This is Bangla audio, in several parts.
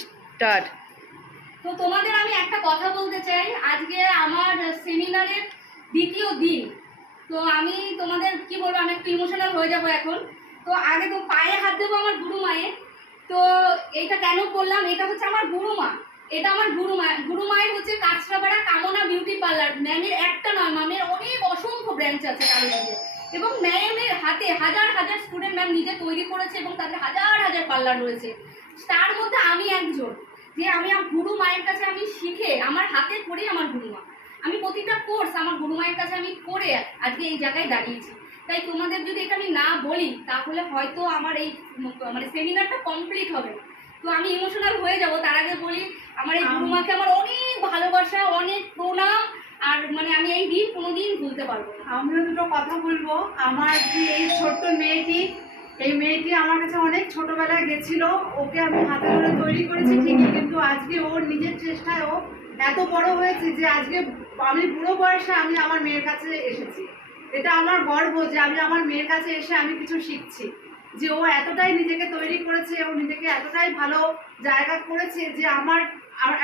স্টার্ট। তো তোমাদের আমি একটা কথা বলতে চাই, আজকে আমার সেমিনারের দ্বিতীয় দিন। তো আমি তোমাদের কি বলবো, আমি একটু ইমোশনাল হয়ে যাবো এখন। তো আগে তো পায়ে হাত দেবো আমার গুরু মায়ের। তো এটা কেন করলাম, এটা হচ্ছে আমার গুরুমা, এটা আমার গুরু মায়ের হচ্ছে কাঁচরাপাড়া কামনা বিউটি পার্লার। ম্যামের একটা নয়, ম্যামের অনেক অসংখ্য ব্রাঞ্চ আছে তার মধ্যে, এবং ম্যামের হাতে হাজার হাজার স্টুডেন্ট ম্যাম নিজে তৈরি করেছে এবং তাদের হাজার হাজার পার্লার রয়েছে। তার মধ্যে আমি একজন, যে আমি আমার গুরু মায়ের কাছে আমি শিখে আমার হাতে করেই আমার গুরুমা, আমি প্রতিটা কোর্স আমার গুরু মায়ের কাছে আমি করে আজকে এই জায়গায় দাঁড়িয়েছি। তাই তোমাদের যদি এটা আমি না বলি তাহলে হয়তো আমার এই মানে সেমিনারটা কমপ্লিট হবে না। তো আমি ইমোশনাল হয়ে যাব। তার আগে বলি, আমার এই গুরুমাকে আমার অনেক ভালোবাসা, অনেক প্রণাম, আর মানে আমি এই দিন কোনোদিন ভুলতে পারবো না। আমিও দুটো কথা বলবো। আমার যে এই ছোট্ট মেয়েটি, এই মেয়েটি আমার কাছে অনেক ছোটবেলায় গেছিল, ওকে আমি হাতে ধরে তৈরি করেছি ঠিকই, কিন্তু আজকে ওর নিজের চেষ্টায় ও এত বড় হয়েছে যে আজকে আমি বুড়ো বয়সে আমি আমার মেয়ের কাছে এসেছি। এটা আমার গর্ব যে আমি আমার মেয়ের কাছে এসে আমি কিছু শিখছি, যে ও এতটাই নিজেকে তৈরি করেছে, ও নিজেকে এতটাই ভালো জায়গা করেছে যে আমার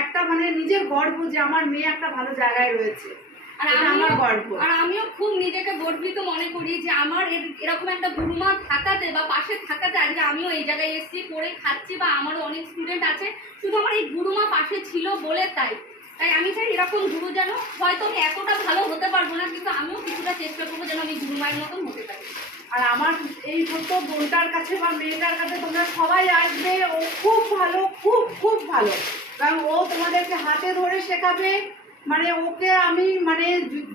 একটা মানে নিজের গর্ব যে আমার মেয়ে একটা ভালো জায়গায় রয়েছে। আর আমিও খুব নিজেকে গর্বিত মনে করি যে আমার এরকম একটা গুরুমা থাকাতে বা পাশে থাকাতে আজকে আমিও এই জায়গায় এসেছি, করে খাচ্ছি, বা আমারও অনেক স্টুডেন্ট আছে, শুধু আমার এই গুরুমা পাশে ছিল বলে। তাই আমি চাই এরকম গুরু যেন, হয়তো আমি এতটা ভালো হতে পারবো না, কিন্তু আমিও কিছুটা চেষ্টা করবো যেন আমি গুরুমায়ের মতন হতে পারি। আর আমার এই ছোট্ট বোনটার কাছে বা মেয়েটার কাছে তোমরা সবাই আসবে, ও খুব ভালো, খুব খুব ভালো, কারণ ও তোমাদেরকে হাতে ধরে শেখাবে। মানে ওকে আমি মানে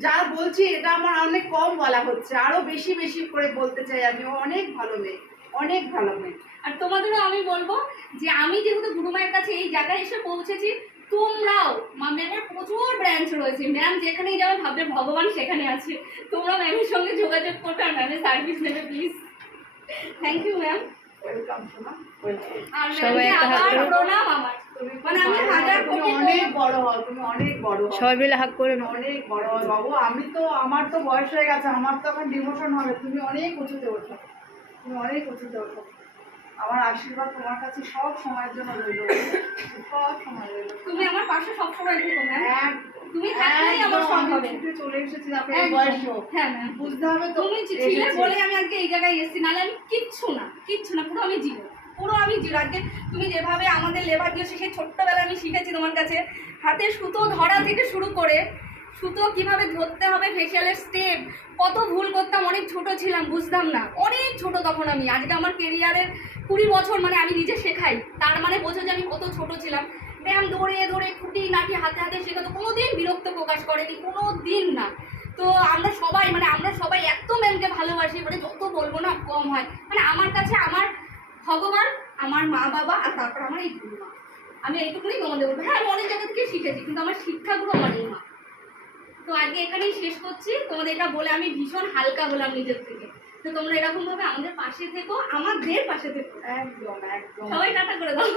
যা বলছি এটা আমার অনেক কম বলা হচ্ছে, আরো বেশি বেশি করে বলতে চাই আমি। ও অনেক ভালো মেয়ে, অনেক ভালো মেয়ে। আর তোমাদেরও আমি বলবো যে আমি যেহেতু গুরুমায়ের কাছে এই জায়গায় এসে পৌঁছেছি, তোমরাও, ম্যামের প্রচুর ব্রাঞ্চ রয়েছে, ম্যাম যেখানেই যাবে ভাববে ভগবান সেখানে আছে। তোমরা ম্যামের সঙ্গে যোগাযোগ করবে আর ম্যামের সার্ভিস নেবে প্লিজ। Thank you ma'am. আর সবাই একটা হাত ম্যামকে করো। আবার প্রণাম আমার, মানে আমি হাজার কোটি অনেক বড় হও, তুমি অনেক বড় হও, সবাই মিলে হাত করে নাও। অনেক বড় হয় বাবু। আমি তো, আমার তো বয়স হয়ে গেছে, আমার তো এখন ডিমোশন হবে। তুমি অনেক উঁচুতে ওঠো, তুমি অনেক উঁচুতে ওঠো। আমার আশীর্বাদ তোমার কাছে সব সময়ের জন্য রইল, সব সময় রইল। তুমি আমার পাশে সবসময় থেকো ম্যাম, তুমি থাকলেই একদম আমার সব হবে। ছুটে চলে এসেছি আপনার এই বয়সেও। হ্যাঁ ম্যাম, বুঝতে হবে তো, তুমি ছিলে বলে আমি আজকে এই জায়গায় এসেছি, নাহলে আমি কিচ্ছু না, পুরো আমি জিরো, আজকে তুমি যেভাবে আমাদের লেবার দিয়েছো, সেই ছোট্টবেলায় আমি শিখেছি তোমার কাছে, হাতে সুতো ধরা থেকে শুরু করে সুতো কিভাবে ধরতে হবে, ফেশিয়ালের স্টেপ, কত ভুল করতাম, অনেক ছোট ছিলাম, বুঝতাম না, অনেক ছোট তখন আমি। আজকে আমার কেরিয়ারের 20 বছর, মানে আমি নিজে শেখাই, তার মানে বোঝো যে আমি কত ছোট ছিলাম। ম্যাম ধরে ধরে খুঁটি নাটি হাতে হাতে শেখাতো, কোনোদিন বিরক্ত প্রকাশ করেনি, কোনো দিন না। তো আমরা সবাই এত ম্যামকে ভালোবাসি, মানে যত বলবো না কম হয়। মানে আমার কাছে আমার ভগবান, আমার মা বাবা, আর তারপর আমার এই গুরুমা। আমি এইটুকুনি তোমাদের বলবো। হ্যাঁ, আমি অনেক জায়গা থেকে শিখেছি, কিন্তু আমার শিক্ষাগুলো আমার এই মা। তো আজকে এখানেই শেষ করছি। তোমাদের এটা বলে আমি ভীষণ হালকা হলাম নিজের থেকে। তো তোমরা এরকম ভাবে আমাদের পাশে থেকো, আমাদের পাশে থেকো। একদম একদম। সবাই টাটা করে দাও।